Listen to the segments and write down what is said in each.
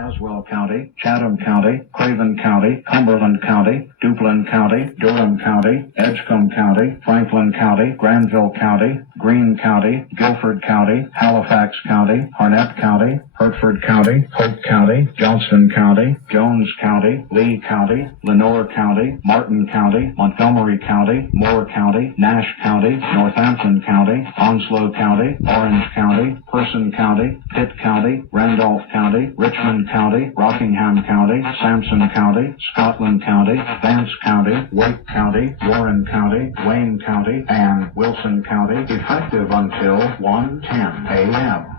Caswell County, Chatham County, Craven County, Cumberland County, Duplin County, Durham County, Edgecombe County, Franklin County, Granville County, Greene County, Guilford County, Halifax County, Harnett County, Hertford County, Polk County, Johnston County, Jones County, Lee County, Lenoir County, Martin County, Montgomery County, Moore County, Nash County, Northampton County, Onslow County, Orange County, Person County, Pitt County, Randolph County, Richmond County, Rockingham County, Sampson County, Scotland County, Vance County, Wake County, Warren County, Wayne County, and Wilson County, effective until 1:10 a.m.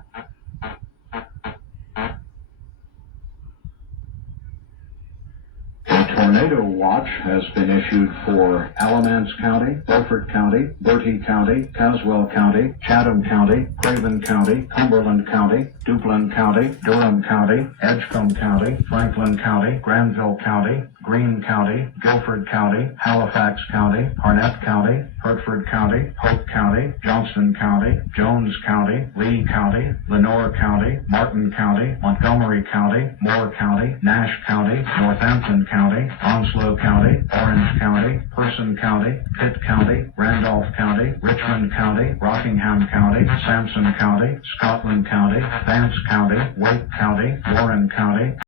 A tornado watch has been issued for Alamance County, Beaufort County, Bertie County, Caswell County, Chatham County, Craven County, Cumberland County, Duplin County, Durham County, Edgecombe County, Franklin County, Granville County, Greene County, Guilford County, Halifax County, Harnett County, Hertford County, Polk County, Johnston County, Jones County, Lee County, Lenoir County, Martin County, Montgomery County, Moore County, Nash County, Northampton County, Onslow County, Orange County, Person County, Pitt County, Randolph County, Richmond County, Rockingham County, Sampson County, Scotland County, Vance County, Wake County, Warren County,